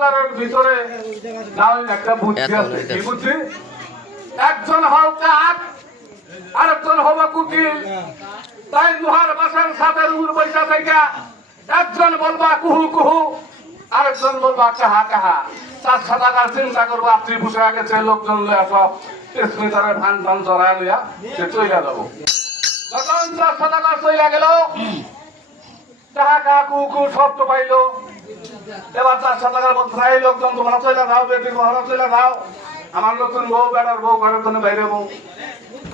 সরকারের ভিতরে একটা বুদ্ধি আছে। কি বুদ্ধি? একজন হও কাক, আরেকজন হবো কুকিল। তাই লোহার বাসার সাথে রুর পয়সা থেকে একজন বলবা কুহু কুহু, আরেকজন বলবা কাহা কাহা। 400 টাকার চিন্তা করবো, আপনি বসে গেছে লোকজন লইয়া সব স্মিতারের ধান টান চড়াই লইয়া সে চইলা যাবো। যখন 400 টাকা চইলা গেল, কাহা কাহা কুহু কুহু সব তো পাইলো। এবার 400 টাকার বলতে চাই লোকজন তোমরা চইলা যাও, বেটির মহারা চইলা যাও, আমার নতুন বউ বেটার বউ ঘরের জন্য বাইরে বউ,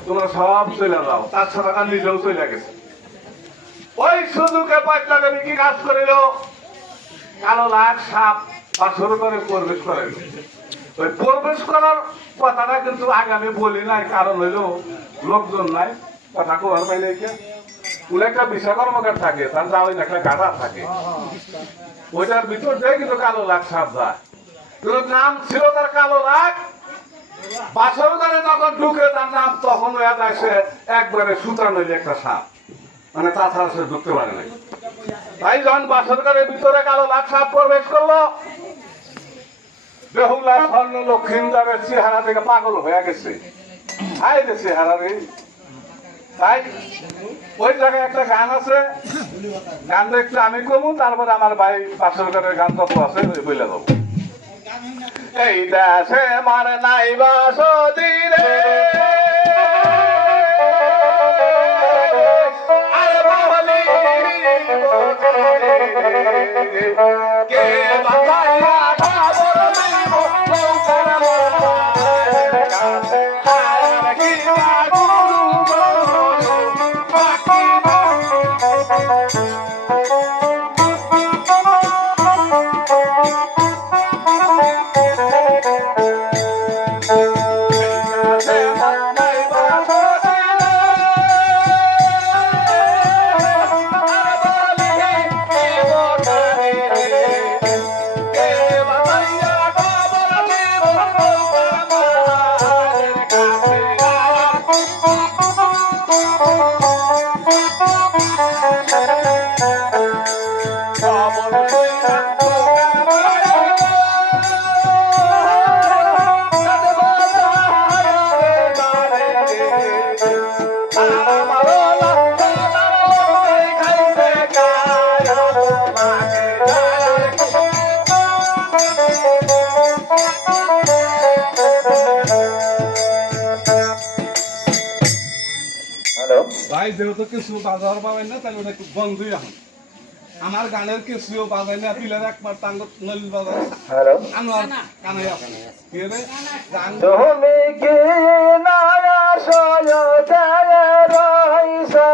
তোমরা সব চইলা যাও। 400 টাকা নিজেও চইলা গেছে। ওই সুযোগে পয়সা দেবে কি কাজ করিল, কালো লাখ সাপ বাছর করে প্রবেশ করাইল। ওই প্রবেশ করার কথাটা কিন্তু আগে আমি বলি নাই, কারণ হইল লোকজন নাই, কথা কোয়ার পাইলে কোন একটা বিষয় কর্মকার থাকে, তার যা ওই একটা গাধা থাকে, ওইটার ভিতর দিয়ে কিন্তু কালো লাখ সাপ যায়। কিন্তু নাম ছিল তার কালো লাখ, বাছর করে যখন ঢুকে তার নাম তখন হয়ে যায় সে একবারে সুতানো একটা সাপ, মানে তাছাড়া সে ঢুকতে পারে নাই। তাই যখন বাসরকারের ভিতরে কালো লাখ সাপ প্রবেশ করলো, বেহুলা স্বর্ণ লক্ষ্মীন্দারের চেহারা থেকে পাগল হয়ে গেছে। হাই রে চেহারা রে। তাই ওই জায়গায় একটা গান আছে, গান দেখলে আমি কমু, তারপরে আমার ভাই বাসরকারের গান কত আছে বলে দেবো। এই দেশে মার নাই বাসদি রে, কে বাঁচাইয়া খবর দিব নৌকার মাথার কাছে, আর কি বা গুরু বাকি ভাই যেহেতু কিছু বাজার পাবেন না, তাহলে ওটা একটু বন্ধই এখন। আমার গানের কিছুও বাজাই না, পিলার একবার টাঙ্গ নলিল বাজার। হ্যালো, আমার কানাই আপনি কি রে গান তুমি কি না আসয় যায় রইসা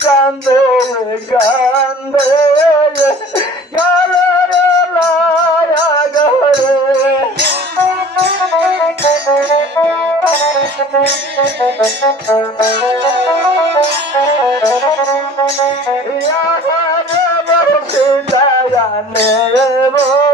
Cande, cande, galere la gare. Ya hare bo sita ya ne bo.